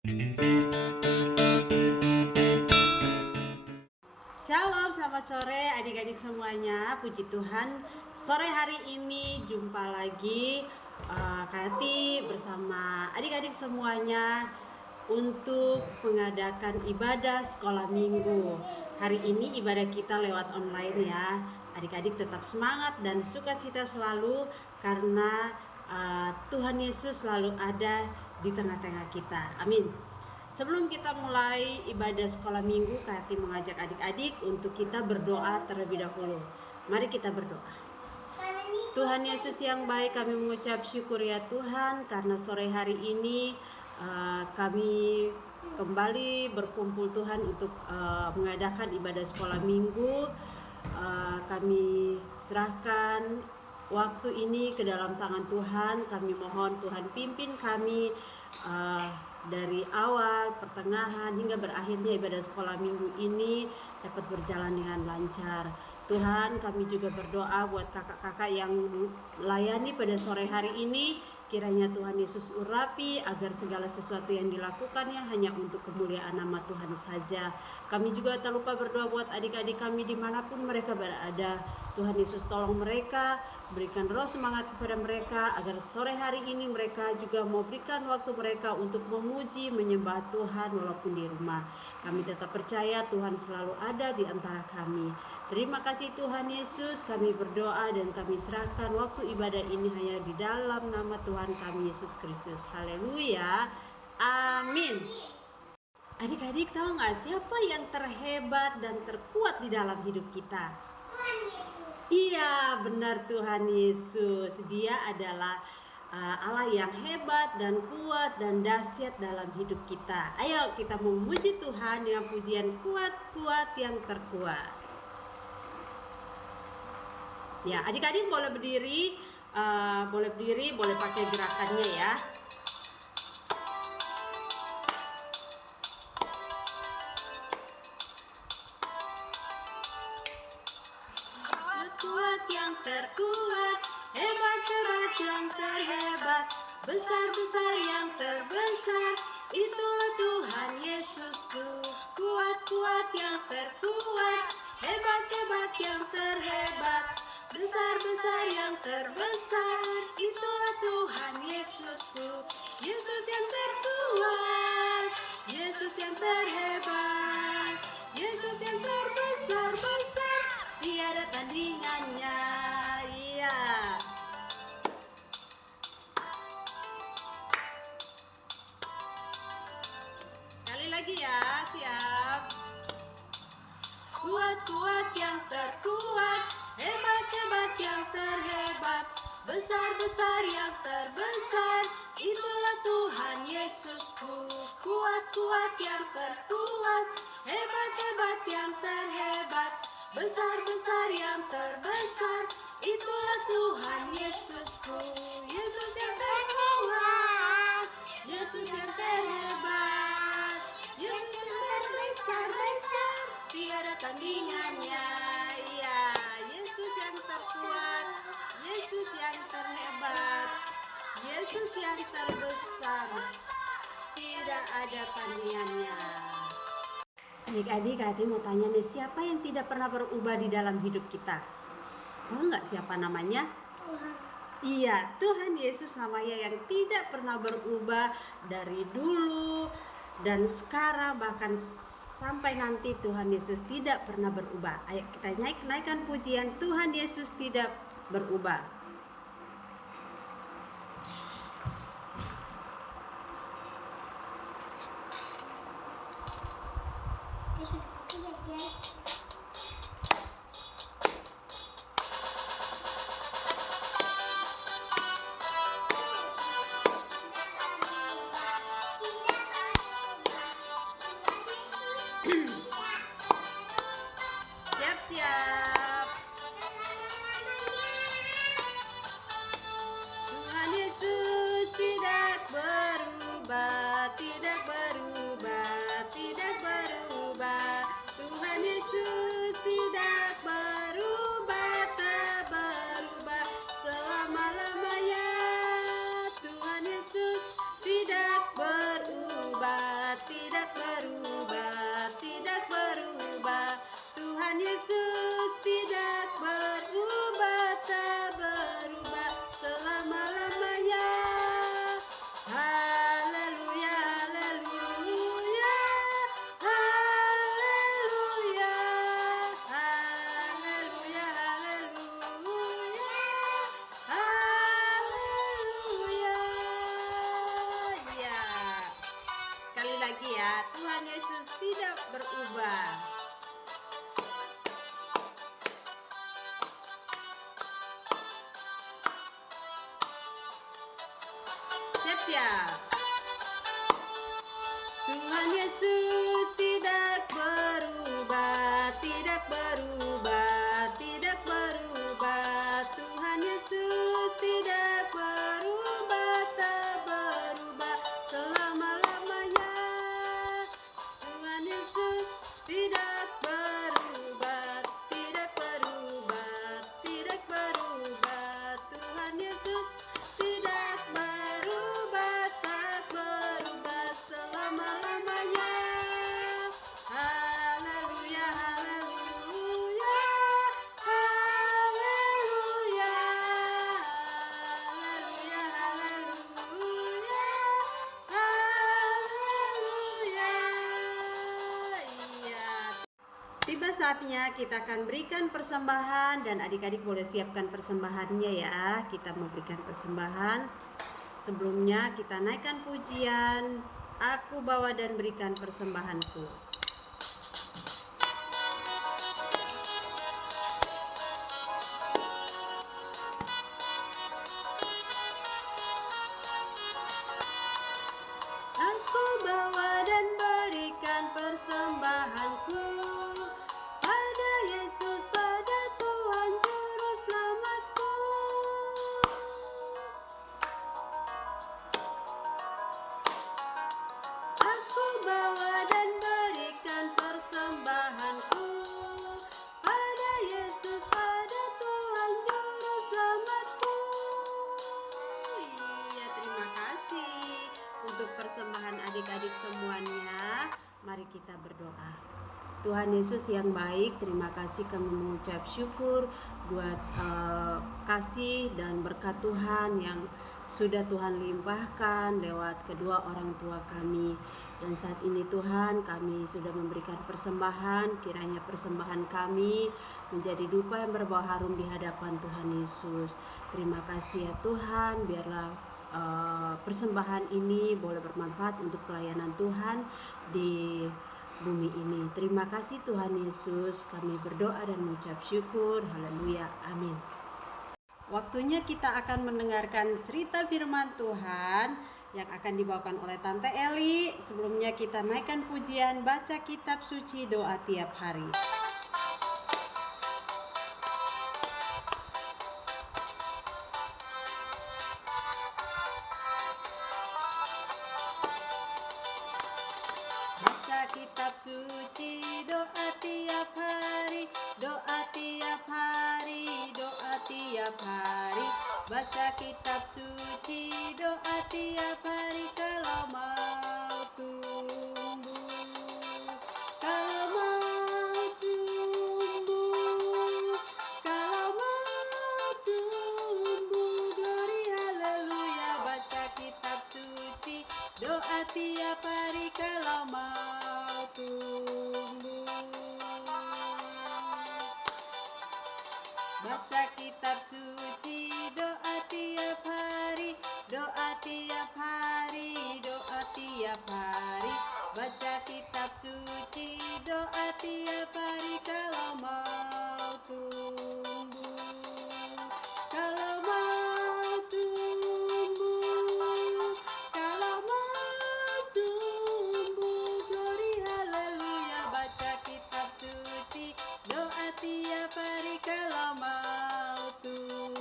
Shalom, selamat sore adik-adik semuanya. Puji Tuhan, sore hari ini jumpa lagi Kati bersama adik-adik semuanya untuk mengadakan ibadah sekolah minggu. Hari ini ibadah kita lewat online ya. Adik-adik tetap semangat dan sukacita selalu karena Tuhan Yesus selalu ada di tengah-tengah kita. Amin. Sebelum kita mulai ibadah sekolah minggu, Kati mengajak adik-adik untuk kita berdoa terlebih dahulu. Mari kita berdoa. Tuhan Yesus yang baik, kami mengucap syukur ya Tuhan karena sore hari ini kami kembali berkumpul Tuhan untuk mengadakan ibadah sekolah minggu. Kami serahkan waktu ini ke dalam tangan Tuhan. Kami mohon Tuhan pimpin kami dari awal, pertengahan hingga berakhirnya ibadah sekolah minggu ini dapat berjalan dengan lancar. Tuhan, kami juga berdoa buat kakak-kakak yang melayani pada sore hari ini. Kiranya Tuhan Yesus urapi agar segala sesuatu yang dilakukannya hanya untuk kemuliaan nama Tuhan saja. Kami juga tak lupa berdoa buat adik-adik kami dimanapun mereka berada. Tuhan Yesus tolong mereka, berikan roh semangat kepada mereka agar sore hari ini mereka juga mau berikan waktu mereka untuk memuji, menyembah Tuhan walaupun di rumah. Kami tetap percaya Tuhan selalu ada di antara kami. Terima kasih Tuhan Yesus, kami berdoa dan kami serahkan waktu ibadah ini hanya di dalam nama Tuhan kami Yesus Kristus. Haleluya. Amin. Adik-adik tahu nggak siapa yang terhebat dan terkuat di dalam hidup kita? Tuhan Yesus. Iya, benar Tuhan Yesus. Dia adalah Allah yang hebat dan kuat dan dahsyat dalam hidup kita. Ayo kita memuji Tuhan dengan pujian kuat-kuat yang terkuat. Ya, adik-adik boleh berdiri, boleh pakai gerakannya ya. Kuat yang terkuat, hebat-hebat yang terhebat, besar-besar yang terbesar, itulah Tuhan Yesusku. Kuat-kuat yang terkuat, hebat-hebat yang terhebat, besar-besar yang terbesar, itulah Tuhan Yesusku. Yesus yang terkuat, Yesus yang terhebat, Yesus yang terbesar-besar, tiada tandingannya. Iya. Sekali lagi ya, siap. Kuat-kuat yang terkuat, hebat-hebat yang terhebat, besar-besar yang terbesar, itulah Tuhan Yesusku. Kuat-kuat yang terkuat, hebat-hebat yang terhebat, besar-besar yang terbesar, itulah Tuhan Yesusku. Yesus yang terkuat, Yesus yang terhebat, Yesus yang terbesar-besar, tiada tandingannya. Iya, Yesus yang terkuat, Yesus yang terhebat, Yesus yang terbesar, tidak ada tandingannya. Adik-adik, Kati mau tanya nih, siapa yang tidak pernah berubah di dalam hidup kita? Tahu nggak siapa namanya? Tuhan. Iya, Tuhan Yesus namanya yang tidak pernah berubah dari dulu dan sekarang bahkan sampai nanti Tuhan Yesus tidak pernah berubah. Ayo kita naikkan pujian Tuhan Yesus tidak berubah. Siap-siap. lagi ya. Tuhan Yesus tidak berubah. Siap-siap. Tuhan Yesus tidak berubah, tidak berubah, tidak berubah. Tuhan Yesus tidak berubah, tak berubah selama-lamanya. Tuhan Yesus tidak berubah, tidak berubah, tidak berubah. Tuhan Yesus tidak berubah, tak berubah selama-lamanya. Haleluya, haleluya, haleluya, haleluya, haleluya, haleluya. Iya. Tiba saatnya kita akan berikan persembahan, dan adik-adik boleh siapkan persembahannya ya. Kita memberikan persembahan. Sebelumnya kita naikkan pujian, aku bawa dan berikan persembahanku. Aku bawa dan berikan persembahanku pada Yesus, pada Tuhan Juru Selamatku. Aku bawa dan berikan persembahanku pada Yesus, pada Tuhan Juru Selamatku. Iya, terima kasih untuk persembahan adik-adik semuanya. Mari kita berdoa. Tuhan Yesus yang baik, terima kasih kami mengucap syukur buat kasih dan berkat Tuhan yang sudah Tuhan limpahkan lewat kedua orang tua kami. Dan saat ini Tuhan, kami sudah memberikan persembahan, kiranya persembahan kami menjadi dupa yang berbau harum di hadapan Tuhan Yesus. Terima kasih ya Tuhan, biarlah persembahan ini boleh bermanfaat untuk pelayanan Tuhan di bumi ini. Terima kasih Tuhan Yesus, kami berdoa dan mengucap syukur. Haleluya, amin. Waktunya kita akan mendengarkan cerita firman Tuhan yang akan dibawakan oleh Tante Eli. Sebelumnya kita naikkan pujian, baca kitab suci, doa tiap hari. Baca kitab suci, doa tiap hari, doa tiap hari, doa tiap hari. Baca kitab suci, doa tiap hari, kalau mau tumbuh, kalau mau tumbuh, kalau mau tumbuh. Glory haleluya. Baca kitab suci, doa tiap hari, kalau mau tumbuh. Baca kitab suci, doa tiap hari, doa tiap hari, doa tiap hari. Baca kitab suci, doa tiap hari, kalau mau tumbuh, kalau mau tumbuh, kalau mau tumbuh. Glory haleluya. Baca kitab suci, doa tiap hari, kalau mau tumbuh.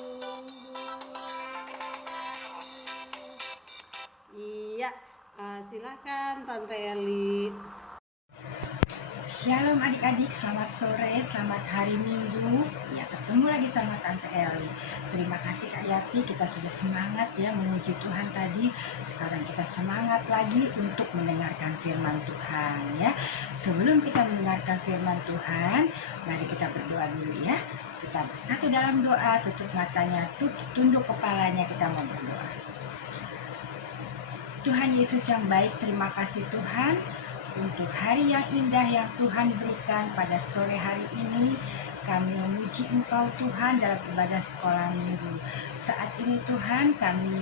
Iya, silakan Tante Eli. Shalom adik-adik, selamat sore, selamat hari Minggu. Ya, ketemu lagi sama Tante Eli. Terima kasih Kak Yati, kita sudah semangat ya memuji Tuhan tadi. Sekarang kita semangat lagi untuk mendengarkan firman Tuhan ya. Sebelum kita mendengarkan firman Tuhan, mari kita berdoa dulu ya. Kita bersatu dalam doa, tutup matanya, tunduk kepalanya, kita mau berdoa. Tuhan Yesus yang baik, terima kasih Tuhan untuk hari yang indah yang Tuhan berikan pada sore hari ini. Kami memuji Engkau Tuhan dalam ibadah sekolah minggu. Saat ini Tuhan, kami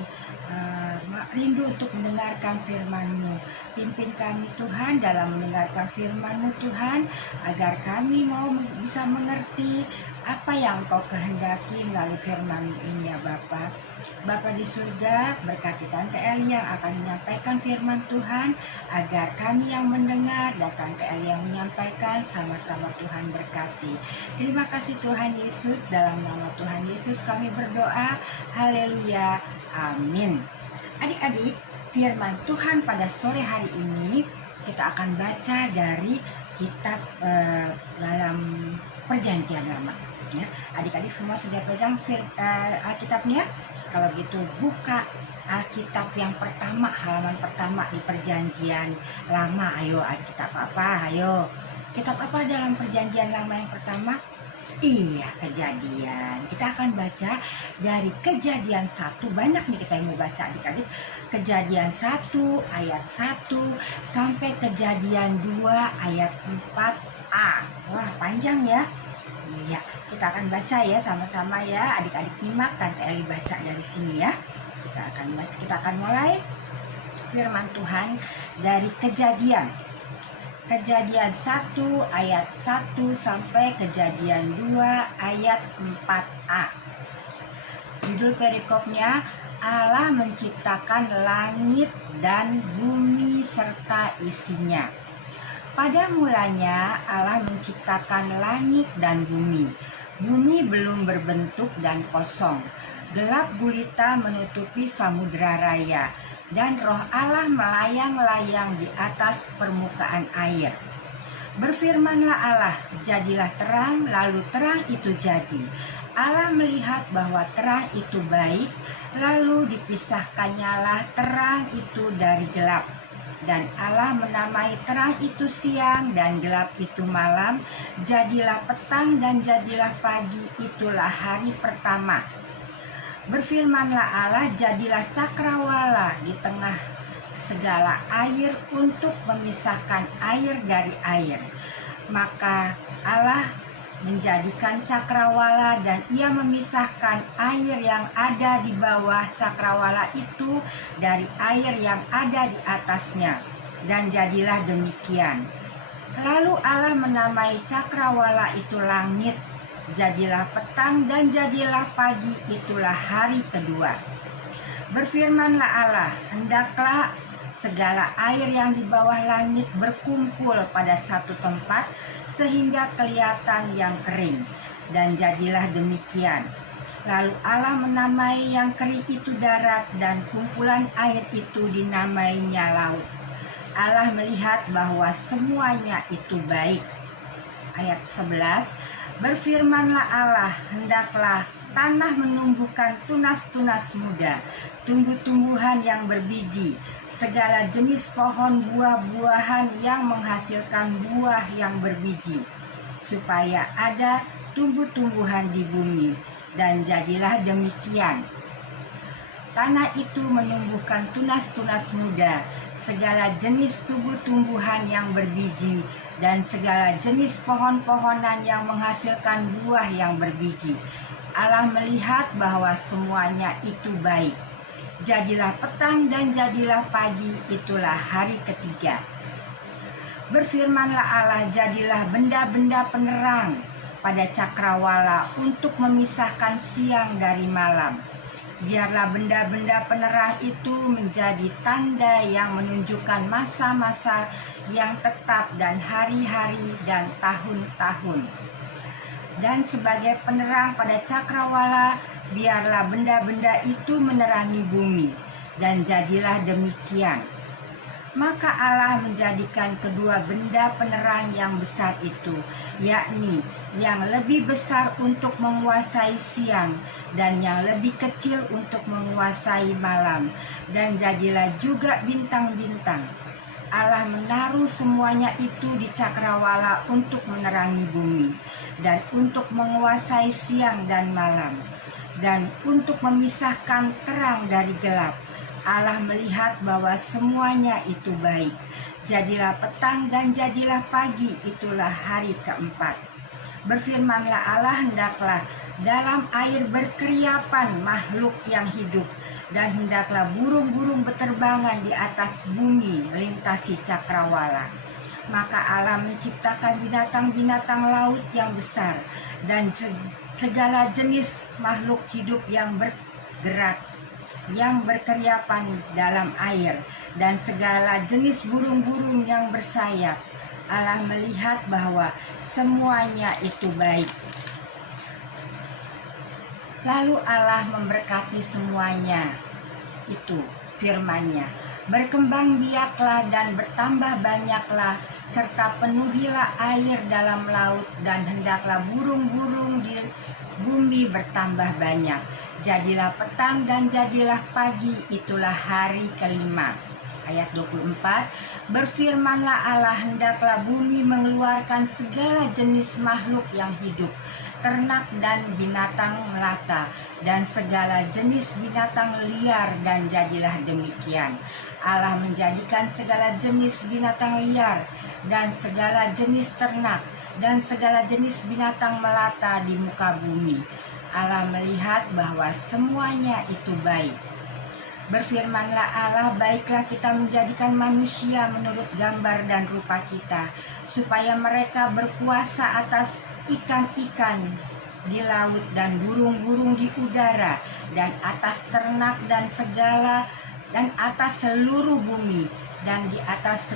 rindu untuk mendengarkan firman-Mu. Pimpin kami Tuhan dalam mendengarkan firman-Mu Tuhan, agar kami mau bisa mengerti apa yang Engkau kehendaki melalui firman-Mu ini ya Bapa. Bapa di surga, berkati Tante Eli yang akan menyampaikan firman Tuhan, agar kami yang mendengar dan Tante Eli yang menyampaikan sama-sama Tuhan berkati. Terima kasih Tuhan Yesus, dalam nama Tuhan Yesus kami berdoa. Haleluya, amin. Adik-adik, firman Tuhan pada sore hari ini kita akan baca dari kitab dalam Perjanjian Lama. Ya, adik-adik semua sudah pegang Alkitabnya? Kalau gitu buka Alkitab yang pertama, halaman pertama di Perjanjian Lama. Ayo, Alkitab apa? Ayo. Kitab apa dalam Perjanjian Lama yang pertama? Iya, Kejadian. Kita akan baca dari Kejadian 1. Banyak nih kita yang mau baca adik-adik. Kejadian 1 ayat 1 sampai Kejadian 2 ayat 4a. Wah, panjang ya. Iya, kita akan baca ya sama-sama ya. Adik-adik simak, Tante Eli baca dari sini ya. Kita akan mulai firman Tuhan dari Kejadian. Kejadian 1 ayat 1 sampai Kejadian 2 ayat 4a. Judul perikopnya, Allah menciptakan langit dan bumi serta isinya. Pada mulanya Allah menciptakan langit dan bumi. Bumi belum berbentuk dan kosong. Gelap gulita menutupi samudera raya. Dan roh Allah melayang-layang di atas permukaan air. Berfirmanlah Allah, jadilah terang, lalu terang itu jadi. Allah melihat bahwa terang itu baik, lalu dipisahkannyalah terang itu dari gelap. Dan Allah menamai terang itu siang dan gelap itu malam. Jadilah petang dan jadilah pagi, itulah hari pertama. Berfirmanlah Allah, jadilah cakrawala di tengah segala air untuk memisahkan air dari air. Maka Allah menjadikan cakrawala dan ia memisahkan air yang ada di bawah cakrawala itu dari air yang ada di atasnya. Dan jadilah demikian. Lalu Allah menamai cakrawala itu langit. Jadilah petang dan jadilah pagi, itulah hari kedua. Berfirmanlah Allah, hendaklah segala air yang di bawah langit berkumpul pada satu tempat, sehingga kelihatan yang kering. Dan jadilah demikian. Lalu Allah menamai yang kering itu darat, dan kumpulan air itu dinamainya laut. Allah melihat bahwa semuanya itu baik. Ayat 11, berfirmanlah Allah, hendaklah tanah menumbuhkan tunas-tunas muda, tumbuh-tumbuhan yang berbiji, segala jenis pohon buah-buahan yang menghasilkan buah yang berbiji, supaya ada tumbuh-tumbuhan di bumi. Dan jadilah demikian. Tanah itu menumbuhkan tunas-tunas muda, segala jenis tumbuh-tumbuhan yang berbiji, dan segala jenis pohon-pohonan yang menghasilkan buah yang berbiji. Allah melihat bahwa semuanya itu baik. Jadilah petang dan jadilah pagi, itulah hari ketiga. Berfirmanlah Allah, jadilah benda-benda penerang pada cakrawala untuk memisahkan siang dari malam. Biarlah benda-benda penerang itu menjadi tanda yang menunjukkan masa-masa yang tetap dan hari-hari dan tahun-tahun. Dan sebagai penerang pada cakrawala, biarlah benda-benda itu menerangi bumi. Dan jadilah demikian. Maka Allah menjadikan kedua benda penerang yang besar itu, yakni yang lebih besar untuk menguasai siang dan yang lebih kecil untuk menguasai malam. Dan jadilah juga bintang-bintang. Allah menaruh semuanya itu di cakrawala untuk menerangi bumi, dan untuk menguasai siang dan malam, dan untuk memisahkan terang dari gelap. Allah melihat bahwa semuanya itu baik. Jadilah petang dan jadilah pagi, itulah hari keempat. Berfirmanlah Allah, hendaklah dalam air berkeriapan makhluk yang hidup, dan hendaklah burung-burung beterbangan di atas bumi melintasi cakrawala. Maka Allah menciptakan binatang-binatang laut yang besar dan segala jenis makhluk hidup yang bergerak, yang berkeriapan dalam air, dan segala jenis burung-burung yang bersayap. Allah melihat bahwa semuanya itu baik. Lalu Allah memberkati semuanya itu, firman-Nya, berkembang biaklah dan bertambah banyaklah, serta penuhilah air dalam laut, dan hendaklah burung-burung di bumi bertambah banyak. Jadilah petang dan jadilah pagi, itulah hari kelima. Ayat 24, berfirmanlah Allah, hendaklah bumi mengeluarkan segala jenis makhluk yang hidup, ternak dan binatang melata, dan segala jenis binatang liar, dan jadilah demikian. Allah menjadikan segala jenis binatang liar, dan segala jenis ternak, dan segala jenis binatang melata di muka bumi. Allah melihat bahwa semuanya itu baik. Berfirmanlah Allah, baiklah kita menjadikan manusia menurut gambar dan rupa kita, supaya mereka berkuasa atas ikan-ikan di laut dan burung-burung di udara, dan atas ternak dan atas seluruh bumi, dan di atas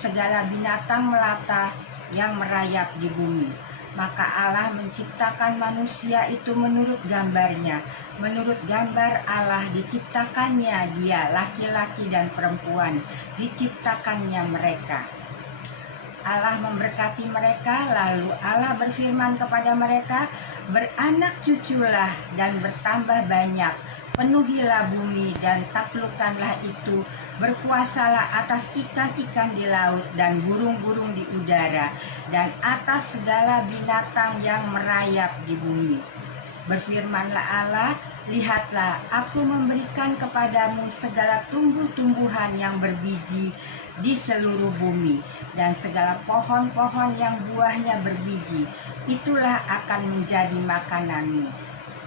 segala binatang melata yang merayap di bumi. Maka Allah menciptakan manusia itu menurut gambarnya. Menurut gambar Allah diciptakannya dia, laki-laki dan perempuan diciptakannya mereka. Allah memberkati mereka, lalu Allah berfirman kepada mereka, beranak cuculah dan bertambah banyak, penuhilah bumi dan taklukkanlah itu, berkuasalah atas ikan-ikan di laut dan burung-burung di udara, dan atas segala binatang yang merayap di bumi. Berfirmanlah Allah, lihatlah, aku memberikan kepadamu segala tumbuh-tumbuhan yang berbiji di seluruh bumi, dan segala pohon-pohon yang buahnya berbiji, itulah akan menjadi makananmu.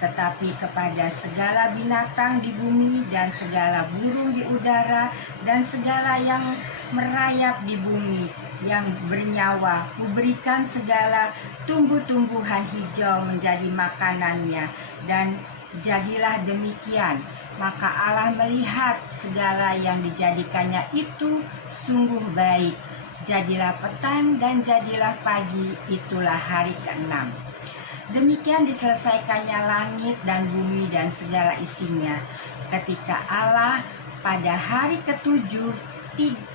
Tetapi kepada segala binatang di bumi dan segala burung di udara dan segala yang merayap di bumi yang bernyawa, kuberikan segala tumbuh-tumbuhan hijau menjadi makanannya, dan jadilah demikian. Maka Allah melihat segala yang dijadikannya itu sungguh baik. Jadilah petang dan jadilah pagi, itulah hari ke-6. Demikian diselesaikannya langit dan bumi dan segala isinya. Ketika Allah pada hari ke-7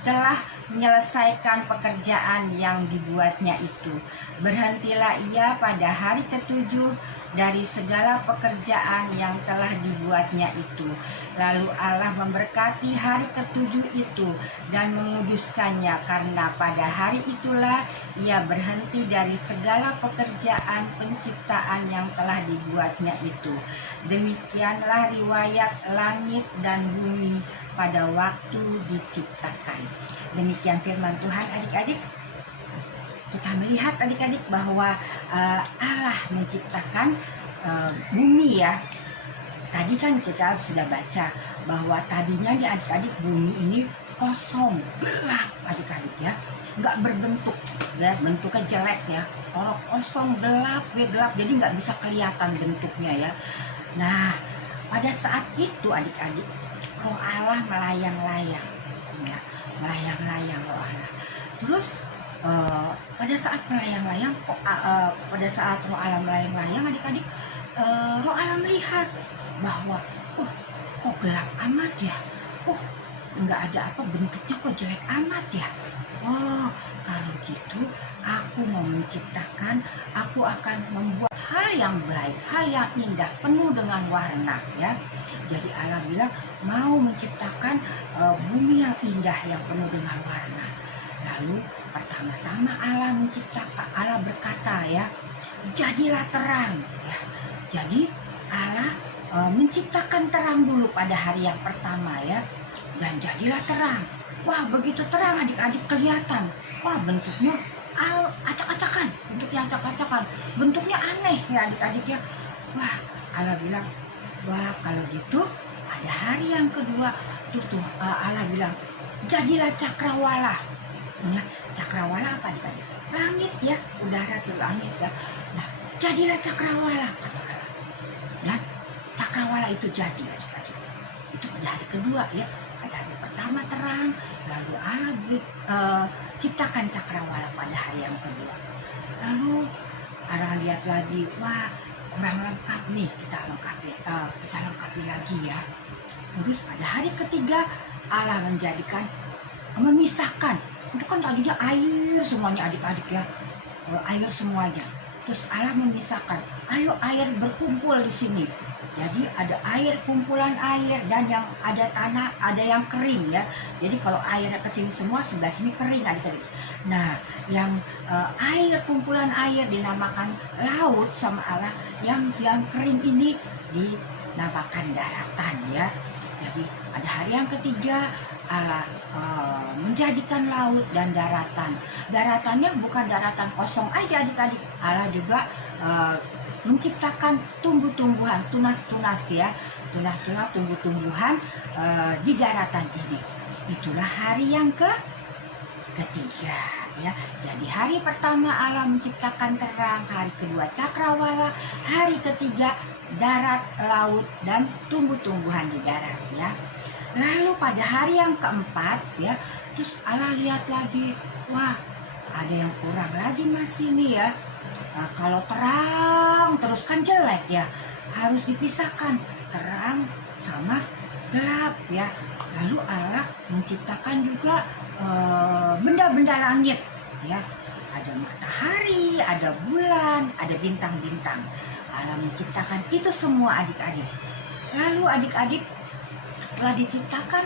telah menyelesaikan pekerjaan yang dibuatnya itu, berhentilah ia pada hari ke-7 dari segala pekerjaan yang telah dibuatnya itu. Lalu Allah memberkati hari ke-7 itu dan menguduskannya, karena pada hari itulah ia berhenti dari segala pekerjaan penciptaan yang telah dibuatnya itu. Demikianlah riwayat langit dan bumi pada waktu diciptakan. Demikian firman Tuhan, adik-adik. Kita melihat adik-adik bahwa Allah menciptakan bumi ya. Tadi kan kita sudah baca bahwa tadinya di adik-adik bumi ini kosong, gelap adik-adik ya, nggak berbentuk ya, bentuknya jelek ya. Kalau kosong gelap, jadi nggak bisa kelihatan bentuknya ya. Nah, pada saat itu adik-adik, roh Allah melayang-layang ya, melayang-layang roh Allah. Terus pada saat melayang-layang, pada saat roh Allah melayang-layang adik-adik, roh Allah melihat bahwa kok gelap amat ya, nggak ada apa, bentuknya kok jelek amat ya. Kalau gitu aku mau menciptakan, aku akan membuat hal yang baik, hal yang indah, penuh dengan warna ya. Jadi Allah bilang mau menciptakan bumi yang indah yang penuh dengan warna. Lalu pertama-tama Allah berkata ya, jadilah terang ya. Jadi Allah menciptakan terang dulu pada hari yang pertama ya, dan jadilah terang. Wah, begitu terang adik-adik kelihatan. Wah, bentuknya acak-acakan, bentuknya aneh ya adik-adik ya. Wah, Allah bilang Wah, kalau gitu ada hari yang kedua. Tuh Allah bilang, jadilah cakrawala. Ya, cakrawala apa nih? Langit ya, udara tuh langit ya. Nah, jadilah cakrawala kata Allah. Dan cakrawala itu jadi adik-adik. Itu pada hari kedua ya. Pada hari pertama terang, lalu Allah ciptakan cakrawala pada hari yang kedua. Lalu Allah lihat lagi, wah kurang lengkap nih, kita lengkapi lagi ya. Terus pada hari ketiga Allah memisahkan. Itu kan tadinya air semuanya adik-adik ya, air semuanya. Terus Allah memisahkan, ayo air berkumpul di sini. Jadi ada air, kumpulan air, dan yang ada tanah, ada yang kering ya. Jadi kalau airnya ke sini semua, sebelah sini kering adik-adik. Nah, yang air, kumpulan air dinamakan laut sama Allah. Yang kering ini dinamakan daratan ya. Jadi pada hari yang ketiga Allah menjadikan laut dan daratan. Daratannya bukan daratan kosong aja adik-adik. Allah juga menciptakan tumbuh-tumbuhan, tunas-tunas ya, tunas-tunas tumbuh-tumbuhan di daratan ini. Itulah hari yang ketiga ya. Jadi hari pertama Allah menciptakan terang, hari kedua cakrawala, hari ketiga darat, laut, dan tumbuh-tumbuhan di darat ya. Lalu pada hari yang keempat ya, terus Allah lihat lagi, wah ada yang kurang lagi masih nih ya. Nah, kalau terang terus kan jelek ya, harus dipisahkan terang sama gelap ya. Lalu Allah menciptakan juga benda-benda langit ya, ada matahari, ada bulan, ada bintang-bintang. Allah menciptakan itu semua adik-adik. Lalu adik-adik setelah diciptakan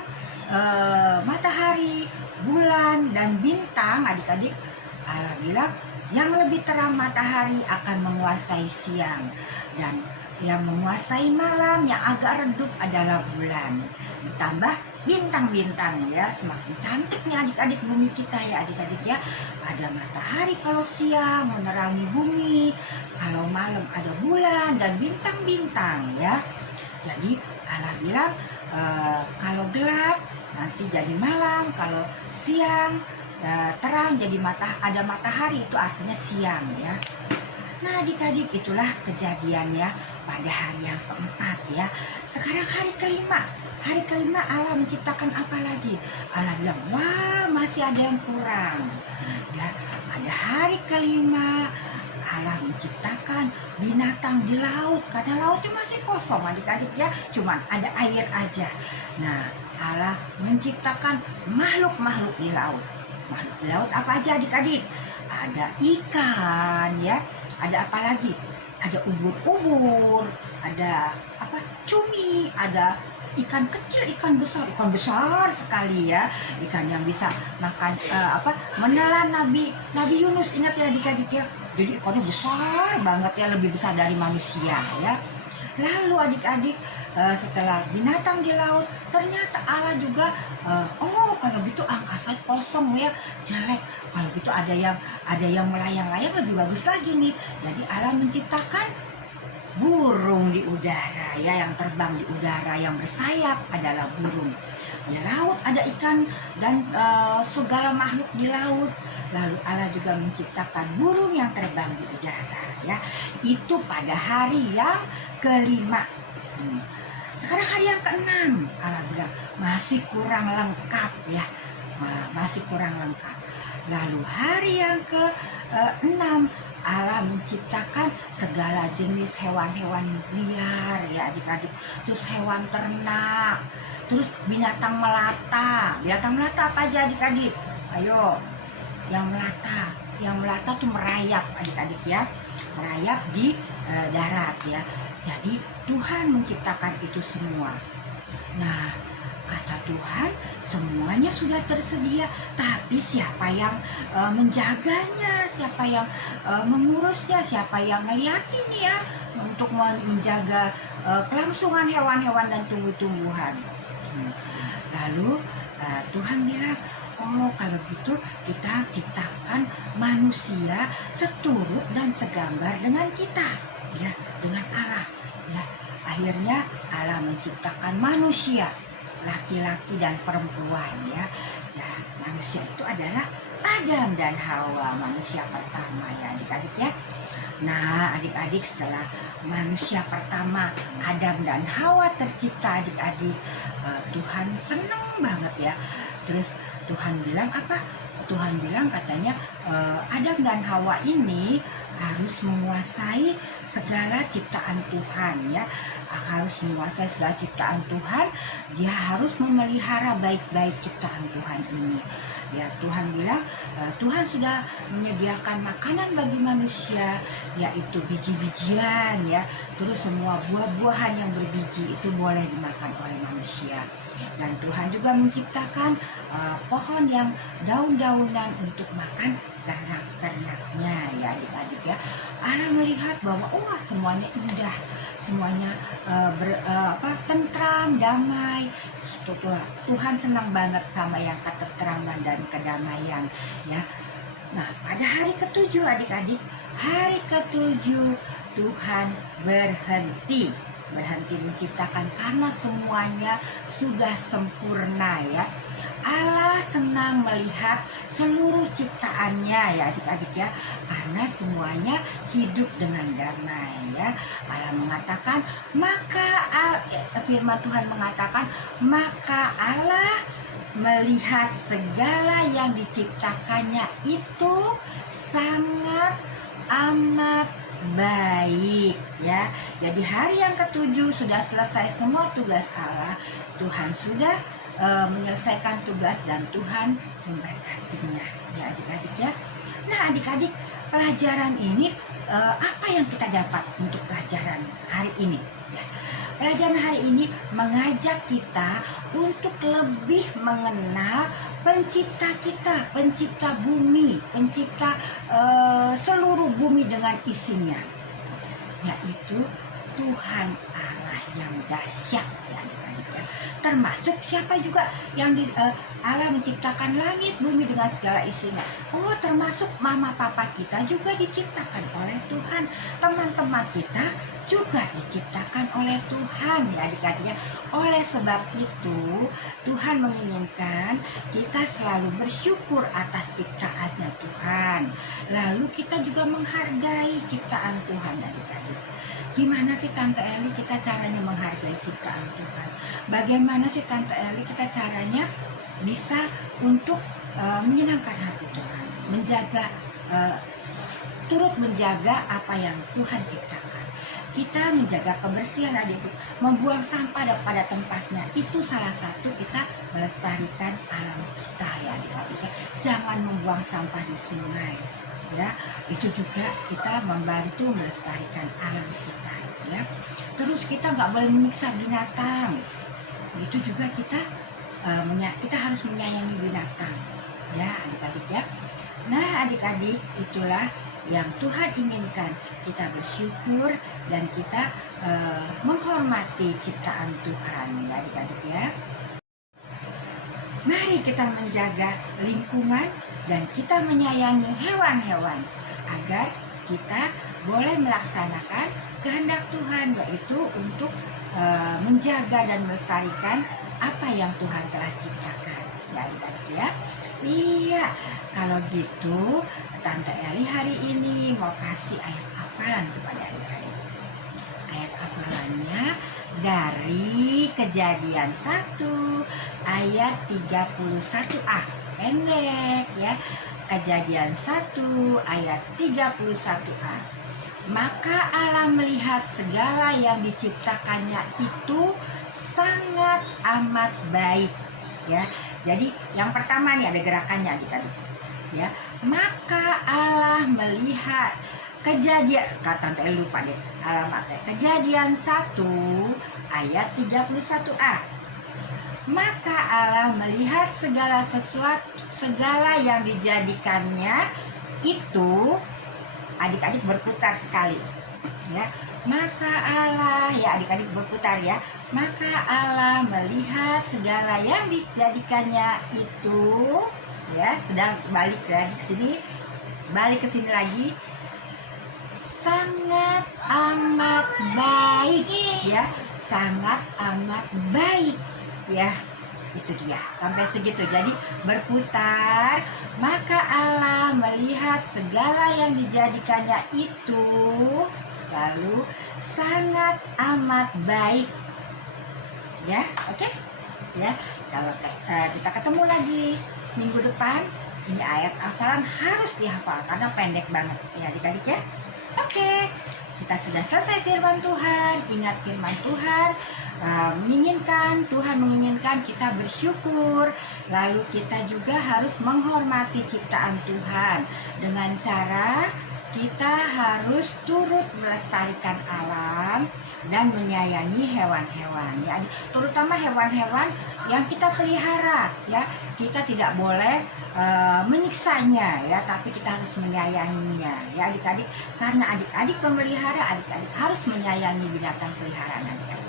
matahari, bulan, dan bintang adik-adik, Allah bilang yang lebih terang matahari akan menguasai siang, dan yang menguasai malam, yang agak redup adalah bulan. Ditambah bintang-bintang ya, semakin cantiknya adik-adik bumi kita ya adik-adik ya. Ada matahari kalau siang menerangi bumi, kalau malam ada bulan dan bintang-bintang ya. Jadi Allah bilang kalau gelap nanti jadi malam, kalau siang terang jadi ada matahari, itu artinya siang ya. Nah adik-adik, itulah kejadiannya pada hari yang keempat ya. Sekarang hari kelima. Hari kelima Allah menciptakan apa lagi? Allah bilang, wah masih ada yang kurang ya. Pada hari kelima Allah menciptakan binatang di laut, karena lautnya masih kosong adik-adik ya, cuman ada air aja. Nah Allah menciptakan makhluk-makhluk di laut. Makhluk di laut apa aja adik-adik? Ada ikan ya, ada apa lagi? Ada ubur-ubur, ada apa? Cumi, ada ikan kecil, ikan besar sekali ya, ikan yang bisa makan menelan Nabi Yunus, ingat ya adik-adik ya. Jadi ikannya besar banget ya, lebih besar dari manusia ya. Lalu adik-adik setelah binatang di laut, ternyata Allah juga kalau gitu angkasa kosong ya, jelek. Kalau gitu ada yang melayang-layang, lebih bagus lagi nih. Jadi Allah menciptakan burung di udara ya, yang terbang di udara, yang bersayap adalah burung. Di laut ada ikan dan segala makhluk di laut. Lalu Allah juga menciptakan burung yang terbang di udara ya. Itu pada hari yang kelima. Sekarang hari yang keenam, Allah bilang masih kurang lengkap ya, masih kurang lengkap. Lalu hari yang ke-6 Allah menciptakan segala jenis hewan-hewan liar ya adik-adik. Terus hewan ternak, terus binatang melata. Binatang melata apa aja adik-adik? Ayo, yang melata tuh merayap adik-adik ya, merayap di darat ya. Jadi Tuhan menciptakan itu semua. Nah kata Tuhan, semuanya sudah tersedia, tapi siapa yang menjaganya, siapa yang mengurusnya, siapa yang ngeliatin ya untuk menjaga kelangsungan hewan-hewan dan tumbuh-tumbuhan. Lalu Tuhan bilang, oh kalau gitu kita ciptakan manusia seturut dan segambar dengan kita ya, dengan Allah ya. akhirnya Allah menciptakan manusia, laki-laki dan perempuan ya. Nah, manusia itu adalah Adam dan Hawa, manusia pertama ya adik-adik ya. Nah adik-adik, setelah manusia pertama Adam dan Hawa tercipta adik-adik, Tuhan senang banget ya. Terus Tuhan bilang apa? Tuhan bilang katanya Adam dan Hawa ini harus menguasai segala ciptaan Tuhan ya. Harus menguasai segala ciptaan Tuhan. Dia harus memelihara baik-baik ciptaan Tuhan ini. Ya, Tuhan bilang Tuhan sudah menyediakan makanan bagi manusia, yaitu biji-bijian ya. Terus semua buah-buahan yang berbiji itu boleh dimakan oleh manusia. Dan Tuhan juga menciptakan pohon yang daun-daunan untuk makan ternak-ternaknya ya adik-adik ya. Allah melihat bahwa semuanya indah, semuanya tentram, damai. Tuhan senang banget sama yang ketenteraman dan kedamaian ya. Nah pada hari ketujuh adik-adik, hari ketujuh Tuhan berhenti menciptakan karena semuanya sudah sempurna ya. Allah senang melihat seluruh ciptaannya ya adik-adik ya, karena semuanya hidup dengan damai ya. Allah mengatakan, firman Tuhan mengatakan, maka Allah melihat segala yang diciptakannya itu sangat amat baik ya. Jadi hari yang ketujuh sudah selesai semua tugas Allah. Tuhan sudah menyelesaikan tugas dan Tuhan memberkatinya ya adik-adik ya. Nah adik-adik, pelajaran ini apa yang kita dapat untuk pelajaran hari ini ya? Pelajaran hari ini mengajak kita untuk lebih mengenal pencipta kita, pencipta bumi, pencipta seluruh bumi dengan isinya, yaitu Tuhan Allah yang dahsyat ya adik-adik ya. Termasuk siapa juga yang Allah menciptakan langit bumi dengan segala isinya. Termasuk mama papa kita juga diciptakan oleh Tuhan. Teman-teman kita juga diciptakan oleh Tuhan ya adik-adik ya. Oleh sebab itu Tuhan menginginkan kita selalu bersyukur atas ciptaannya Tuhan. Lalu kita juga menghargai ciptaan Tuhan adik-adik. Gimana sih Tante Eli kita caranya menghargai ciptaan Tuhan? Bagaimana sih Tante Eli kita caranya bisa untuk menyenangkan hati Tuhan, menjaga, turut menjaga apa yang Tuhan ciptakan. Kita menjaga kebersihan adik, membuang sampah pada tempatnya. Itu salah satu kita melestarikan alam kita ya adik-adik. Jangan membuang sampah di sungai. Ya, itu juga kita membantu melestarikan alam kita ya. Terus kita nggak boleh menyiksa binatang, itu juga kita harus menyayangi binatang ya adik-adik ya. Nah adik-adik, itulah yang Tuhan inginkan, kita bersyukur dan kita menghormati ciptaan Tuhan ya adik-adik ya. Mari kita menjaga lingkungan dan kita menyayangi hewan-hewan agar kita boleh melaksanakan kehendak Tuhan, yaitu untuk menjaga dan melestarikan apa yang Tuhan telah ciptakan ya adik-adik ya. Iya, kalau gitu Tante Eli hari ini mau kasih ayat hafalan kepada adik-adik. Ayat hafalannya dari Kejadian 1 ayat 31a, pendek ya. Kejadian 1 ayat 31a. Maka Allah melihat segala yang diciptakannya itu sangat amat baik ya. Jadi yang pertama nih ada gerakannya adik-adik ya. Maka Allah melihat Kejadian, Tante lupa deh alamatnya. Kejadian 1 ayat 31a. Maka Allah melihat segala yang dijadikannya itu, adik-adik berputar sekali ya. Maka Allah ya adik-adik berputar ya. Maka Allah melihat segala yang dijadikannya itu ya. Sudah balik lagi ke sini, balik ke sini lagi, sangat amat baik ya. sangat amat baik. Ya, itu dia, sampai segitu. Jadi berputar, maka Allah melihat segala yang dijadikannya itu lalu sangat amat baik. Ya, oke? Ya, kalau kita ketemu lagi minggu depan, ini ayat hafalan harus dihafal karena pendek banget ya adik-adik ya. Oke, kita sudah selesai firman Tuhan. Ingat firman Tuhan Tuhan menginginkan kita bersyukur. Lalu kita juga harus menghormati ciptaan Tuhan dengan cara kita harus turut melestarikan alam dan menyayangi hewan-hewan ya, terutama hewan-hewan yang kita pelihara ya. Kita tidak boleh menyiksanya ya, tapi kita harus menyayanginya ya adik-adik, karena adik-adik memelihara, adik-adik harus menyayangi binatang peliharaan adik-adik.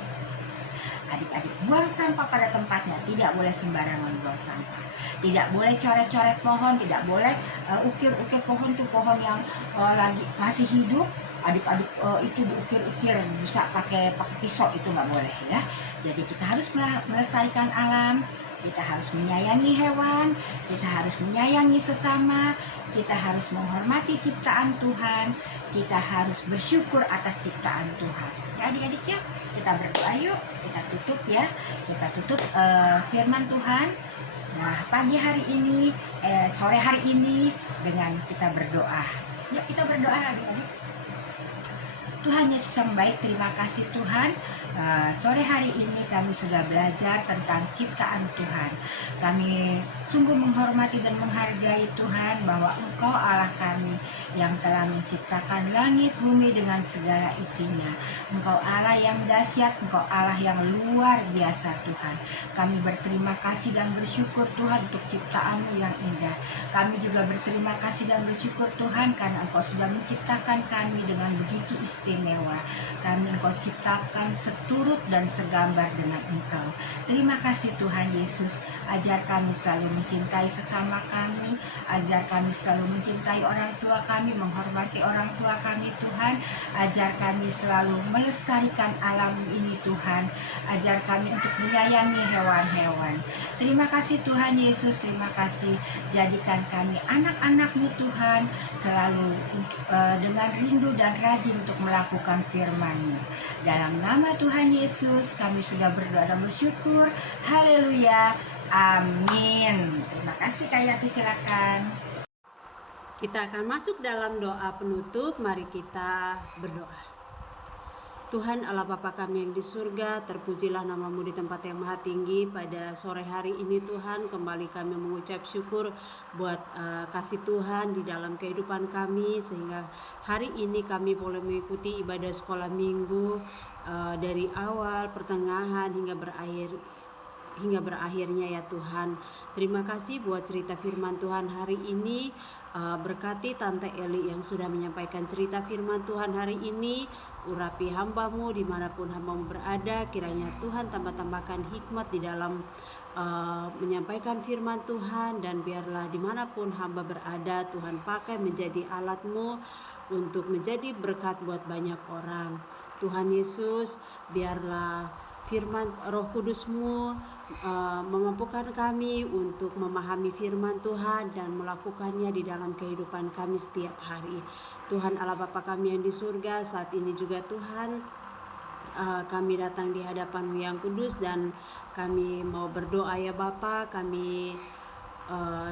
Adik-adik buang sampah pada tempatnya, tidak boleh sembarangan buang sampah, tidak boleh coret-coret pohon, tidak boleh ukir-ukir pohon tuh, pohon yang lagi masih hidup, adik-adik itu diukir-ukir bisa pakai pisau, itu nggak boleh ya. Jadi kita harus melestarikan alam, kita harus menyayangi hewan, kita harus menyayangi sesama, kita harus menghormati ciptaan Tuhan, kita harus bersyukur atas ciptaan Tuhan ya adik-adik ya. Kita berdoa yuk, kita tutup ya, kita tutup firman Tuhan. Nah, pagi hari ini, sore hari ini dengan kita berdoa. Yuk kita berdoa adik-adik. Tuhan Yesus yang baik, terima kasih Tuhan. Sore hari ini kami sudah belajar tentang ciptaan Tuhan. Kami sungguh menghormati dan menghargai Tuhan bahwa Engkau Allah kami yang telah menciptakan langit bumi dengan segala isinya. Engkau Allah yang dahsyat, Engkau Allah yang luar biasa Tuhan. Kami berterima kasih dan bersyukur Tuhan untuk ciptaan-Mu yang indah. Kami juga berterima kasih dan bersyukur Tuhan karena Engkau sudah menciptakan kami dengan begitu istimewa. Engkau ciptakan seturut dan segambar dengan Engkau. Terima kasih Tuhan Yesus. Ajar kami selalu mencintai sesama kami, ajar kami selalu mencintai orang tua kami, menghormati orang tua kami Tuhan. Ajar kami selalu melestarikan alam ini Tuhan. Ajar kami untuk menyayangi hewan-hewan. Terima kasih Tuhan Yesus, terima kasih. Jadikan kami anak-anak-Mu Tuhan selalu dengan rindu dan rajin untuk melakukan firman-Mu. Dalam nama Tuhan Yesus kami sudah berdoa dan bersyukur. Haleluya. Amin. Terima kasih Kak Yati, silakan. Kita akan masuk dalam doa penutup. Mari kita berdoa. Tuhan Allah Bapa kami yang di surga, terpujilah nama-Mu di tempat yang maha tinggi. Pada sore hari ini Tuhan, kembali kami mengucap syukur buat kasih Tuhan di dalam kehidupan kami, sehingga hari ini kami boleh mengikuti ibadah sekolah minggu dari awal, pertengahan hingga berakhirnya ya Tuhan. Terima kasih buat cerita firman Tuhan hari ini. Berkati Tante Eli yang sudah menyampaikan cerita firman Tuhan hari ini. Urapi hamba-Mu dimanapun hamba-Mu berada. Kiranya Tuhan tambah-tambahkan hikmat di dalam menyampaikan firman Tuhan. Dan biarlah dimanapun hamba berada, Tuhan pakai menjadi alat-Mu untuk menjadi berkat buat banyak orang. Tuhan Yesus, biarlah firman Roh Kudus-Mu memampukan kami untuk memahami firman Tuhan dan melakukannya di dalam kehidupan kami setiap hari. Tuhan Allah Bapa kami yang di surga, saat ini juga Tuhan kami datang di hadapan-Mu yang kudus dan kami mau berdoa ya Bapa. Kami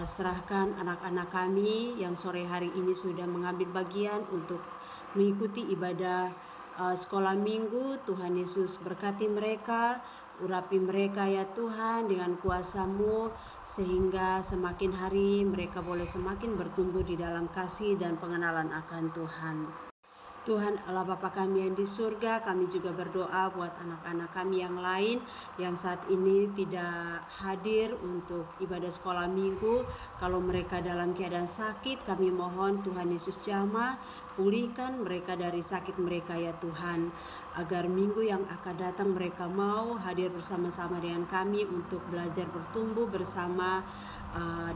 serahkan anak-anak kami yang sore hari ini sudah mengambil bagian untuk mengikuti ibadah sekolah minggu. Tuhan Yesus berkati mereka, urapi mereka ya Tuhan dengan kuasa-Mu, sehingga semakin hari mereka boleh semakin bertumbuh di dalam kasih dan pengenalan akan Tuhan. Tuhan Allah Bapa kami yang di surga, kami juga berdoa buat anak-anak kami yang lain yang saat ini tidak hadir untuk ibadah sekolah minggu. Kalau mereka dalam keadaan sakit, kami mohon Tuhan Yesus jamah, pulihkan mereka dari sakit mereka ya Tuhan, agar minggu yang akan datang mereka mau hadir bersama-sama dengan kami untuk belajar bertumbuh bersama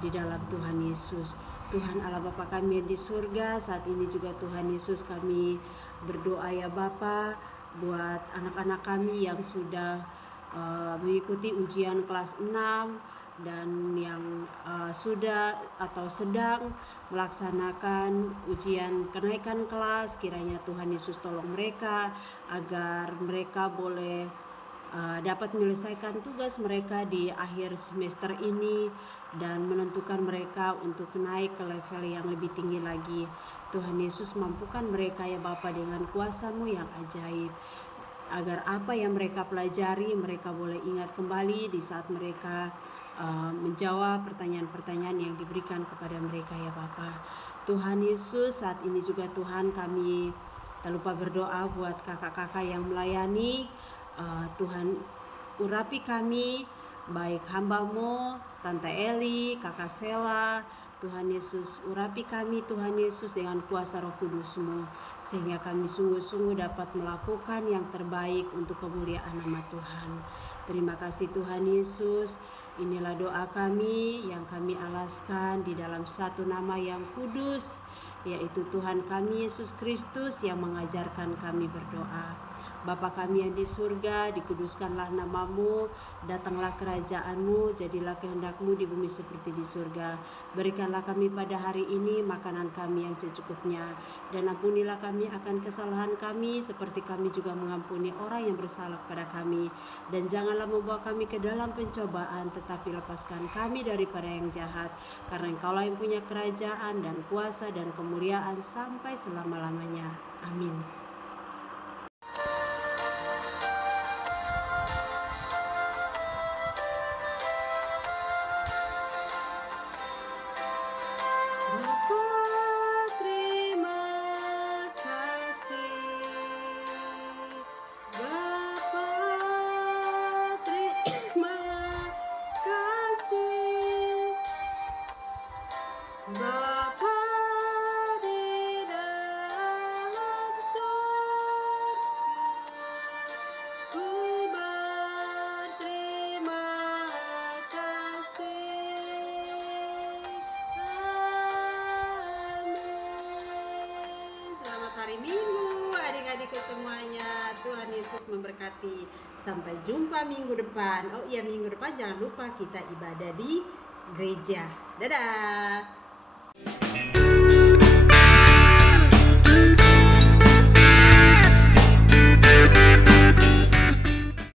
di dalam Tuhan Yesus. Tuhan Allah Bapa kami di surga, saat ini juga Tuhan Yesus kami berdoa ya Bapa, buat anak-anak kami yang sudah mengikuti ujian kelas 6 dan yang sudah atau sedang melaksanakan ujian kenaikan kelas. Kiranya Tuhan Yesus tolong mereka agar mereka boleh dapat menyelesaikan tugas mereka di akhir semester ini dan menentukan mereka untuk naik ke level yang lebih tinggi lagi. Tuhan Yesus mampukan mereka ya Bapa dengan kuasa-Mu yang ajaib, agar apa yang mereka pelajari mereka boleh ingat kembali di saat mereka menjawab pertanyaan-pertanyaan yang diberikan kepada mereka ya Bapa. Tuhan Yesus, saat ini juga Tuhan kami tak lupa berdoa buat kakak-kakak yang melayani. Tuhan urapi kami, baik hamba-Mu, Tante Eli, Kakak Sela. Tuhan Yesus urapi kami Tuhan Yesus dengan kuasa Roh Kudus-Mu, sehingga kami sungguh-sungguh dapat melakukan yang terbaik untuk kemuliaan nama Tuhan. Terima kasih Tuhan Yesus. Inilah doa kami yang kami alaskan di dalam satu nama yang kudus, yaitu Tuhan kami Yesus Kristus yang mengajarkan kami berdoa. Bapa kami yang di surga, dikuduskanlah nama-Mu, datanglah kerajaan-Mu, jadilah kehendak-Mu di bumi seperti di surga. Berikanlah kami pada hari ini makanan kami yang secukupnya, dan ampunilah kami akan kesalahan kami, seperti kami juga mengampuni orang yang bersalah kepada kami. Dan janganlah membawa kami ke dalam pencobaan, tetapi lepaskan kami daripada yang jahat, karena Engkaulah yang punya kerajaan dan kuasa dan kemuliaan sampai selama-lamanya. Amin. Bapa di dalam surga, ku berterima kasih. Amin. Selamat hari Minggu adik-adikku semuanya. Tuhan Yesus memberkati. Sampai jumpa minggu depan. Oh iya, minggu depan jangan lupa kita ibadah di gereja. Dadah.